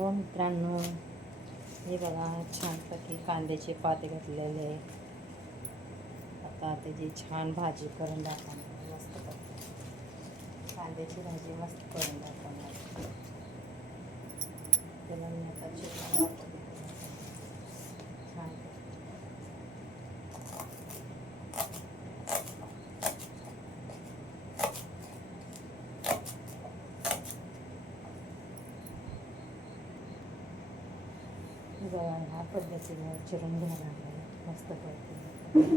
हो मित्रांनो, हे बघा छानपैकी कांद्याचे पात घातलेले. आता त्याची छान भाजी करून दाखवणार. मस्त कांद्याची भाजी मस्त करून दाखवणार. त्याला मी आता चिकन छान ह्या पद्धतीने चिरून घ्यायला लागेल. मस्त पद्धतीने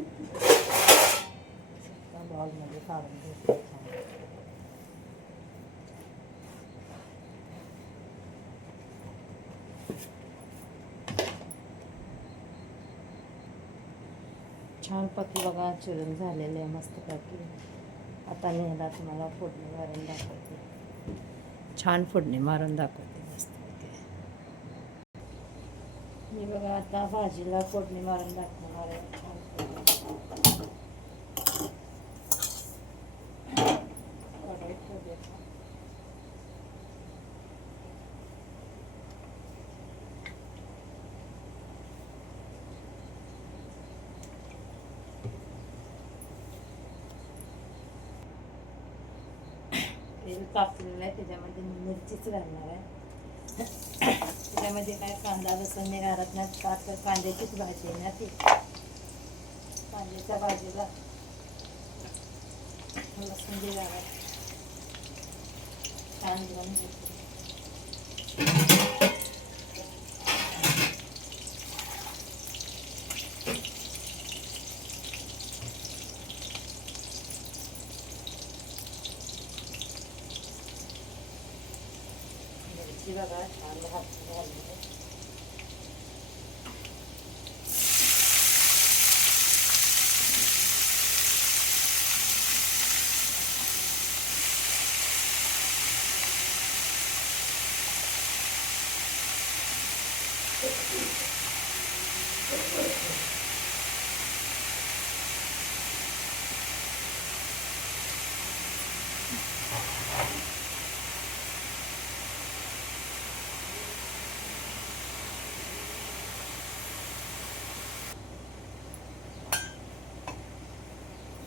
बॉलमध्ये काढून घेतलं. छान पकी बघा चिरून झालेले आहे मस्तपैकी. आता मी ह्याला तुम्हाला फोडणी मारून दाखवते. छान फोडणी मारून दाखवते मस्तपैकी. मी बघा आता भाजीला फोडणी मारून दाखवणार आहे. छान तेल तापलेलं आहे. त्याच्यामध्ये मिरचीच घालणार आहे. त्याच्यामध्ये काय कांदा लसूण मी घालत नाही. का कांद्याचीच भाजी आहे ना ती. कांद्याच्या भाजीला लसूण जे घालायचं छान घेऊन घेते. मिरची बघा छान भाजून घालली.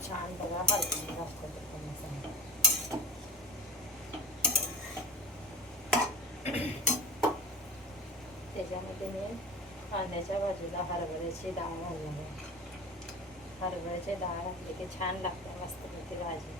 छान बघा हलवून दाखवते मसाला. त्याच्यामध्ये मी कांद्याच्या भाजीला हरभऱ्याची डाळ घालणार आहे. हरभऱ्याची डाळ घातली की छान लागते मस्तपैकी भाजी.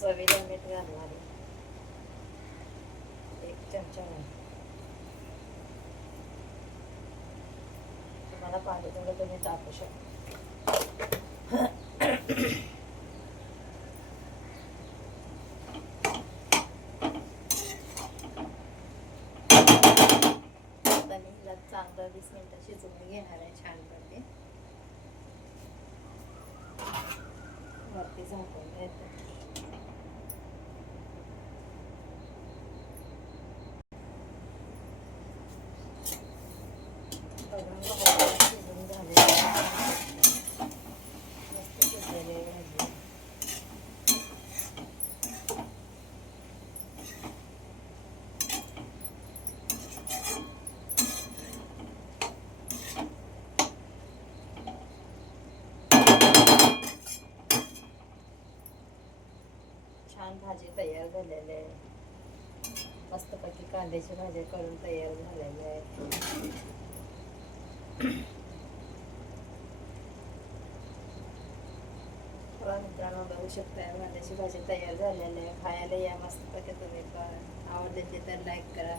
चवीला मीठ घालणार आहे. 1 चमचा. तुम्हाला पाहिजे तेवढं तुम्ही टाकू शकता. आता मी हिला चांगलं 20 मिनिटं शिजवून घेणार आहे छानपैकी. वरती झाकून घ्यायचं. छान भाजी तयार झालेली आहे. मस्तपैकी कांद्याची भाजी करून तयार झालेली आहे. मित्रांनो बघू शकता कांद्याची भाजी तयार झालेली आहे. खायला या मस्तपैकी तुम्ही पण. आवडते तर लाईक करा.